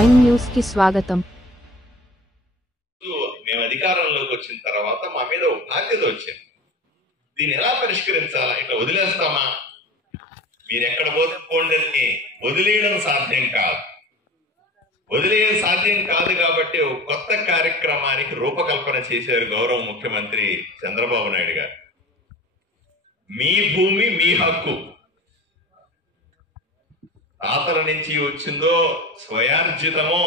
Prime news కి స్వాగతం. మేము అధికారంలోకి వచ్చిన తర్వాత మా మీద ఒక బాధ్యత వచ్చింది. దీన్ని ఎలా పరిష్కరించాలా? ఇట్లా వదిలేస్తామా? మీరు ఎక్కడ పోతే వదిలేయడం సాధ్యం కాదు. వదిలేయడం సాధ్యం కాదు కాబట్టి ఒక కొత్త కార్యక్రమానికి రూపకల్పన చేశారు గౌరవ ముఖ్యమంత్రి చంద్రబాబు నాయుడు గారు. మీ భూమి మీ హక్కు. తాతల నుంచి వచ్చిందో, స్వయార్జితమో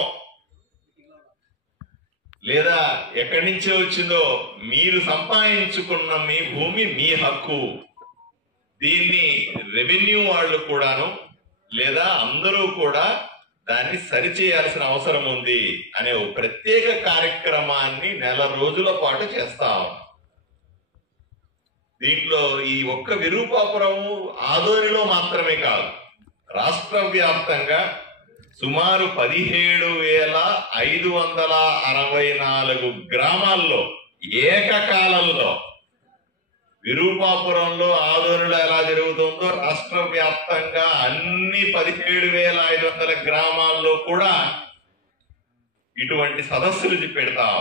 లేదా ఎక్కడి నుంచో వచ్చిందో, మీరు సంపాదించుకున్న మీ భూమి మీ హక్కు. దీన్ని రెవెన్యూ వాళ్ళు కూడాను లేదా అందరూ కూడా దాన్ని సరిచేయాల్సిన అవసరం ఉంది అనే ఒక ప్రత్యేక కార్యక్రమాన్ని నెల రోజుల పాటు చేస్తాం. దీంట్లో ఈ ఒక్క విరూపాపురం ఆదోనిలో మాత్రమే కాదు, రాష్ట్ర వ్యాప్తంగా సుమారు 17,564 గ్రామాల్లో ఏకకాలంలో విరూపాపురంలో ఆదోనిలో ఎలా జరుగుతుందో రాష్ట్ర వ్యాప్తంగా అన్ని 17,500 గ్రామాల్లో కూడా ఇటువంటి సదస్సులు పెడతాం.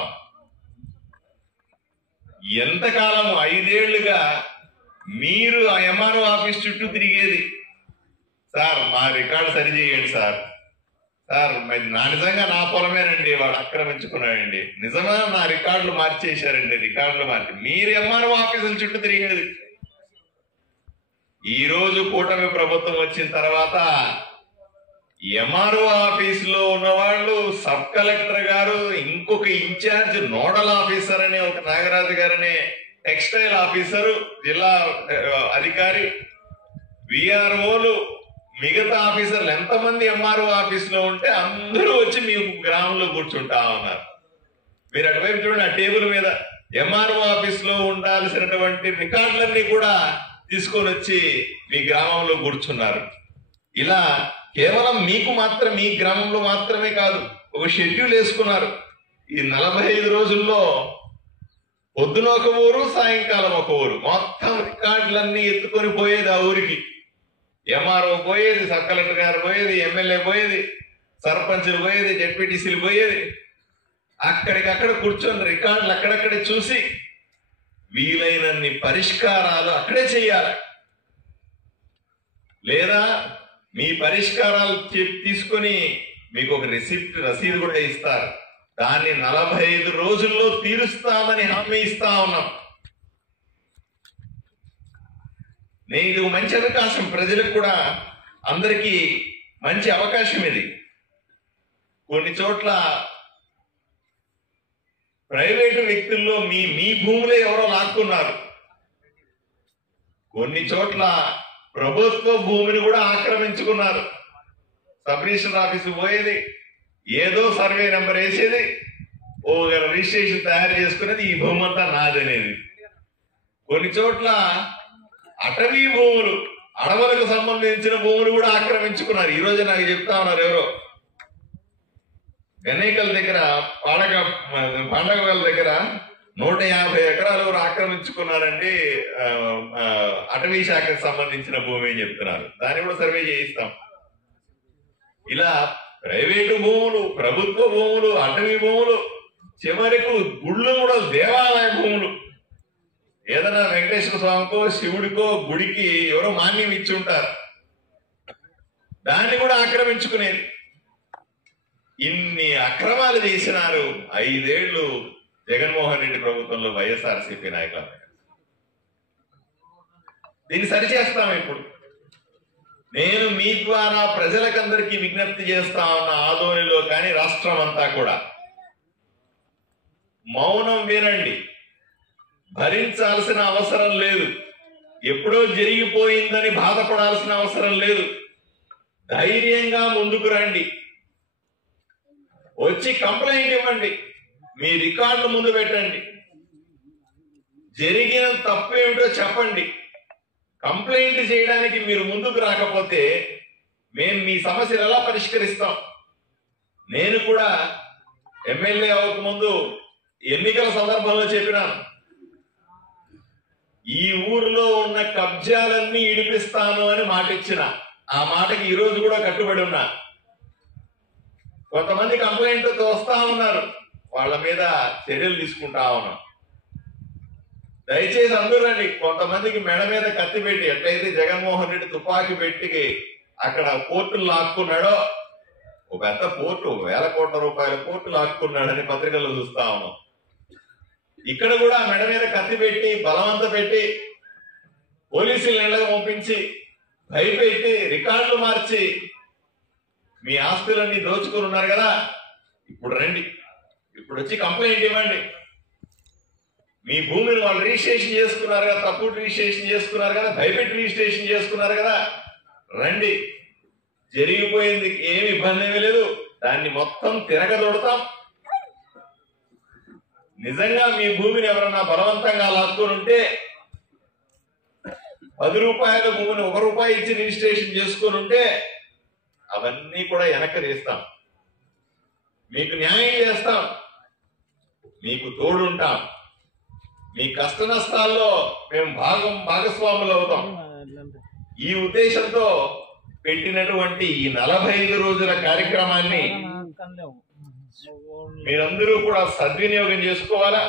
ఎంతకాలం 5 ఏళ్లుగా మీరు ఆ ఎంఆర్ఓ ఆఫీస్ చుట్టూ తిరిగేది, సార్ మా రికార్డు సరిచేయండి సార్, సార్ నా నిజంగా నా పొలమేనండి వాడు ఆక్రమించుకున్నాడండి, నిజంగా నా రికార్డులు మార్చేశారండి, రికార్డులు మార్చి మీరు ఎంఆర్ఓ ఆఫీసుల చుట్టూ తిరిగేది. ఈ రోజు కూటమి ప్రభుత్వం వచ్చిన తర్వాత ఎంఆర్ఓ ఆఫీసులో ఉన్న వాళ్ళు సబ్ కలెక్టర్ గారు, ఇంకొక ఇన్ఛార్జ్ నోడల్ ఆఫీసర్ అనే ఒక నాగరాజు గారనే టెక్స్టైల్ ఆఫీసరు, జిల్లా అధికారి, విఆర్ఓలు, మిగతా ఆఫీసర్లు ఎంతమంది ఎంఆర్ఓ ఆఫీసులో ఉంటే అందరూ వచ్చి మీ గ్రామంలో కూర్చుంటా ఉన్నారు. మీరు అటువైపు చూడండి, ఆ టేబుల్ మీద ఎంఆర్ఓ ఆఫీసులో ఉండాల్సినటువంటి రికార్డులన్నీ కూడా తీసుకొని వచ్చి మీ గ్రామంలో కూర్చున్నారు. ఇలా కేవలం మీకు మాత్రం మీ గ్రామంలో మాత్రమే కాదు, ఒక షెడ్యూల్ వేసుకున్నారు. ఈ 45 రోజుల్లో పొద్దున ఒక ఊరు, సాయంకాలం ఒక ఊరు, మొత్తం రికార్డులన్నీ ఎత్తుకొని పోయేది ఆ ఊరికి. ఎంఆర్ఓ పోయేది, సబ్ కలెక్టర్ గారు పోయేది, ఎమ్మెల్యే పోయేది, సర్పంచులు పోయేది, జెడ్పీటీసీలు పోయేది. అక్కడికక్కడ కూర్చొని రికార్డులు అక్కడక్కడే చూసి వీలైనన్ని పరిష్కారాలు అక్కడే చేయాలి. లేదా మీ పరిష్కారాలు తీసుకొని మీకు ఒక రసీదు కూడా ఇస్తారు. దాన్ని 45 రోజుల్లో తీరుస్తామని హామీ ఇస్తా ఉన్నాం. నేను ఇది మంచి అవకాశం, ప్రజలకు కూడా అందరికీ మంచి అవకాశం ఇది. కొన్ని చోట్ల ప్రైవేటు వ్యక్తుల్లో మీ భూములే ఎవరో లాక్కున్నారు. కొన్ని చోట్ల ప్రభుత్వ భూమిని కూడా ఆక్రమించుకున్నారు. సబ్ రిజిస్టర్ ఆఫీసు పోయేది, ఏదో సర్వే నెంబర్ వేసేది, ఓ రిజిస్ట్రేషన్ తయారు చేసుకునేది, ఈ భూమి అంతా నాదనేది. కొన్ని చోట్ల అటవీ భూములు, అడవులకు సంబంధించిన భూములు కూడా ఆక్రమించుకున్నారు. ఈ రోజు నాకు చెప్తా ఉన్నారు ఎవరో, గణేకల్ దగ్గర పండగల దగ్గర 150 ఎకరాలు ఆక్రమించుకున్నారండి, అటవీ శాఖకు సంబంధించిన భూమి అని చెప్తున్నారు. దాన్ని కూడా సర్వే చేయిస్తాం. ఇలా ప్రైవేటు భూములు, ప్రభుత్వ భూములు, అటవీ భూములు, చివరకు గుళ్ళు కూడా, దేవాలయ భూములు, ఏదైనా వెంకటేశ్వర స్వామికో శివుడికో గుడికి ఎవరో మాన్యం ఇచ్చి ఉంటారు, దాన్ని కూడా ఆక్రమించుకునేది. ఇన్ని అక్రమాలు చేసినారు 5 ఏళ్లు జగన్మోహన్ రెడ్డి ప్రభుత్వంలో వైఎస్ఆర్సీపీ నాయకులు. దీన్ని సరిచేస్తాం. ఇప్పుడు నేను మీ ద్వారా ప్రజలకందరికీ విజ్ఞప్తి చేస్తా ఉన్న, ఆదోనిలో కానీ రాష్ట్రం అంతా కూడా మౌనం వినండి. భరించాల్సిన అవసరం లేదు, ఎప్పుడో జరిగిపోయిందని బాధపడాల్సిన అవసరం లేదు. ధైర్యంగా ముందుకు రండి, వచ్చి కంప్లైంట్ ఇవ్వండి, మీ రికార్డులు ముందు పెట్టండి, జరిగిన తప్పు ఏమిటో చెప్పండి. కంప్లైంట్ చేయడానికి మీరు ముందుకు రాకపోతే మేము మీ సమస్యలు ఎలా పరిష్కరిస్తాం? నేను కూడా ఎమ్మెల్యే అవ్వకముందు ఎన్నికల సందర్భంలో చెప్పినాను, ఈ ఊరిలో ఉన్న కబ్జాలన్నీ ఇడిపిస్తాను అని మాట ఇచ్చిన. ఆ మాటకి ఈ రోజు కూడా కట్టుబడి ఉన్నా. కొంతమంది కంప్లైంట్తో వస్తా ఉన్నారు, వాళ్ళ మీద చర్యలు తీసుకుంటా ఉన్నాం. దయచేసి అందరూ రండి. కొంతమందికి మెడ మీద కత్తి పెట్టి, ఎట్లయితే జగన్మోహన్ రెడ్డి తుపాకీ పెట్టి అక్కడ పోర్టులు లాక్కున్నాడో, ఒక పెద్ద పోర్టు, 1000 కోట్ల రూపాయల పోర్టు లాక్కున్నాడని పత్రికల్లో చూస్తా ఉన్నాం. ఇక్కడ కూడా మెడ మీద కత్తి పెట్టి, బలవంత పెట్టి, పోలీసులు ఇళ్లకు పంపించి, భయపెట్టి, రికార్డులు మార్చి మీ ఆస్తులన్నీ దోచుకుని ఉన్నారు కదా. ఇప్పుడు రండి, ఇప్పుడు వచ్చి కంప్లైంట్ ఇవ్వండి. మీ భూమిని వాళ్ళు రిజిస్ట్రేషన్ చేసుకున్నారు కదా, తప్పుడు రిజిస్ట్రేషన్ చేసుకున్నారు కదా, భయపెట్టి రిజిస్ట్రేషన్ చేసుకున్నారు కదా. రండి, జరిగిపోయింది, ఏమి ఇబ్బంది ఏమీ లేదు. దాన్ని మొత్తం తిరగదొడతాం. నిజంగా మీ భూమిని ఎవరన్నా బలవంతంగా లాక్కొని ఉంటే, 10 రూపాయల భూమిని 1 రూపాయి ఇచ్చి రిజిస్ట్రేషన్ చేసుకొని ఉంటే అవన్నీ కూడా వెనక్కి తీస్తాం. మీకు న్యాయం చేస్తాం, మీకు తోడుంటాం. మీ కష్ట నష్టాల్లో మేము భాగస్వాములు అవుతాం. ఈ ఉద్దేశంతో పెట్టినటువంటి ఈ 45 రోజుల కార్యక్రమాన్ని మీరందరూ కూడా సద్వినియోగం చేసుకోవాలా,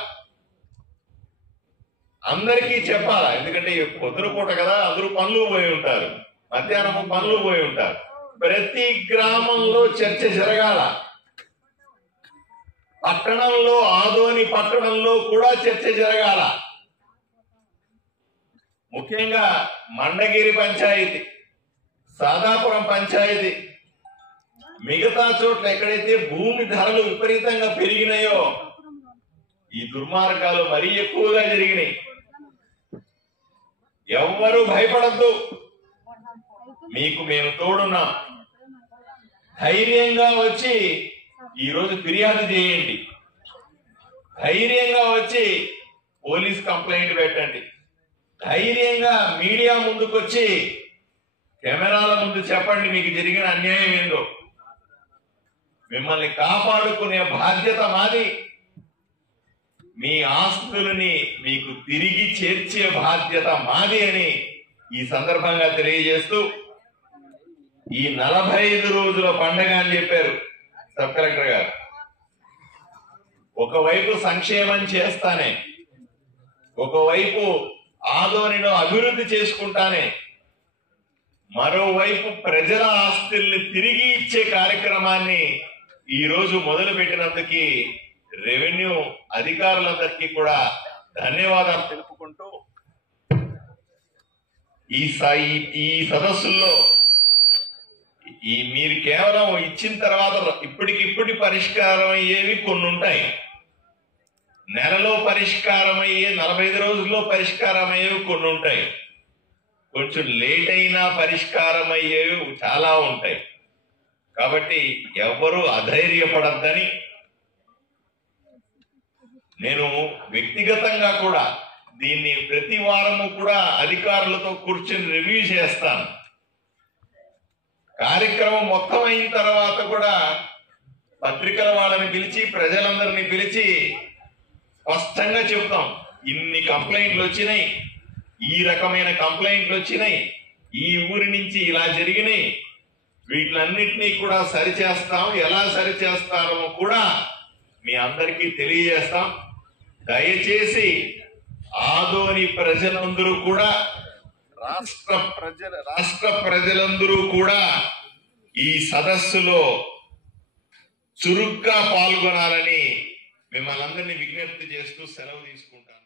అందరికీ చెప్పాలా. ఎందుకంటే పొద్దున పూట కదా, అందరూ పనులు పోయి ఉంటారు, మధ్యాహ్నం పనులు పోయి ఉంటారు. ప్రతి గ్రామంలో చర్చ జరగాల. పట్టణంలో, ఆదోని పట్టణంలో కూడా చర్చ జరగాల. ముఖ్యంగా మండగిరి పంచాయతీ, సాదాపురం పంచాయతీ, మిగతా చోట్ల ఎక్కడైతే భూమి ధరలు విపరీతంగా పెరిగినాయో ఈ దుర్మార్గాలు మరీ ఎక్కువగా జరిగినాయి. ఎవ్వరూ భయపడద్దు, మీకు మేము తోడున్నాం. ధైర్యంగా వచ్చి ఈరోజు ఫిర్యాదు చేయండి, ధైర్యంగా వచ్చి పోలీస్ కంప్లైంట్ పెట్టండి, ధైర్యంగా మీడియా ముందుకొచ్చి కెమెరాల ముందు చెప్పండి మీకు జరిగిన అన్యాయం ఏందో. మిమ్మల్ని కాపాడుకునే బాధ్యత మాది. మీ ఆస్తులని మీకు తిరిగి చేర్చే బాధ్యత మాది అని ఈ సందర్భంగా తెలియజేస్తూ, ఈ 45 రోజుల పండగ అని చెప్పారు సబ్ కలెక్టర్ గారు. ఒకవైపు సంక్షేమం చేస్తానే, ఒకవైపు ఆదోనిలో అభివృద్ధి చేసుకుంటానే, మరోవైపు ప్రజల ఆస్తుల్ని తిరిగి ఇచ్చే కార్యక్రమాన్ని ఈ రోజు మొదలు పెట్టినందుకు రెవెన్యూ అధికారులందరికీ కూడా ధన్యవాదాలు తెలుపుకుంటూ, ఈ సదస్సుల్లో మీరు కేవలం ఇచ్చిన తర్వాత ఇప్పటికిప్పటి పరిష్కారం అయ్యేవి కొన్ని ఉంటాయి, నెలలో పరిష్కారం అయ్యే, 45 రోజుల్లో పరిష్కారం అయ్యేవి కొన్ని ఉంటాయి, కొంచెం లేట్ అయినా పరిష్కారం అయ్యేవి చాలా ఉంటాయి. కాబట్టి ఎవరు అధైర్యపడద్దని నేను వ్యక్తిగతంగా కూడా దీన్ని ప్రతి వారము కూడా అధికారులతో కూర్చొని రివ్యూ చేస్తాను. కార్యక్రమం మొత్తం అయిన తర్వాత కూడా పత్రికల వాళ్ళని పిలిచి, ప్రజలందరినీ పిలిచి స్పష్టంగా చెప్తాం, ఇన్ని కంప్లైంట్లు వచ్చినాయి, ఈ రకమైన కంప్లైంట్లు వచ్చినాయి, ఈ ఊరి నుంచి ఇలా జరిగినాయి, వీటిలన్నిటినీ కూడా సరిచేస్తాం, ఎలా సరిచేస్తారో కూడా మీ అందరికీ తెలియజేస్తాం. దయచేసి ఆదోని ప్రజలందరూ కూడా, రాష్ట్ర ప్రజలందరూ కూడా ఈ సదస్సులో చురుగ్గా పాల్గొనాలని మిమ్మల్ని అందరినీ విజ్ఞప్తి చేస్తూ సెలవు తీసుకుంటాను.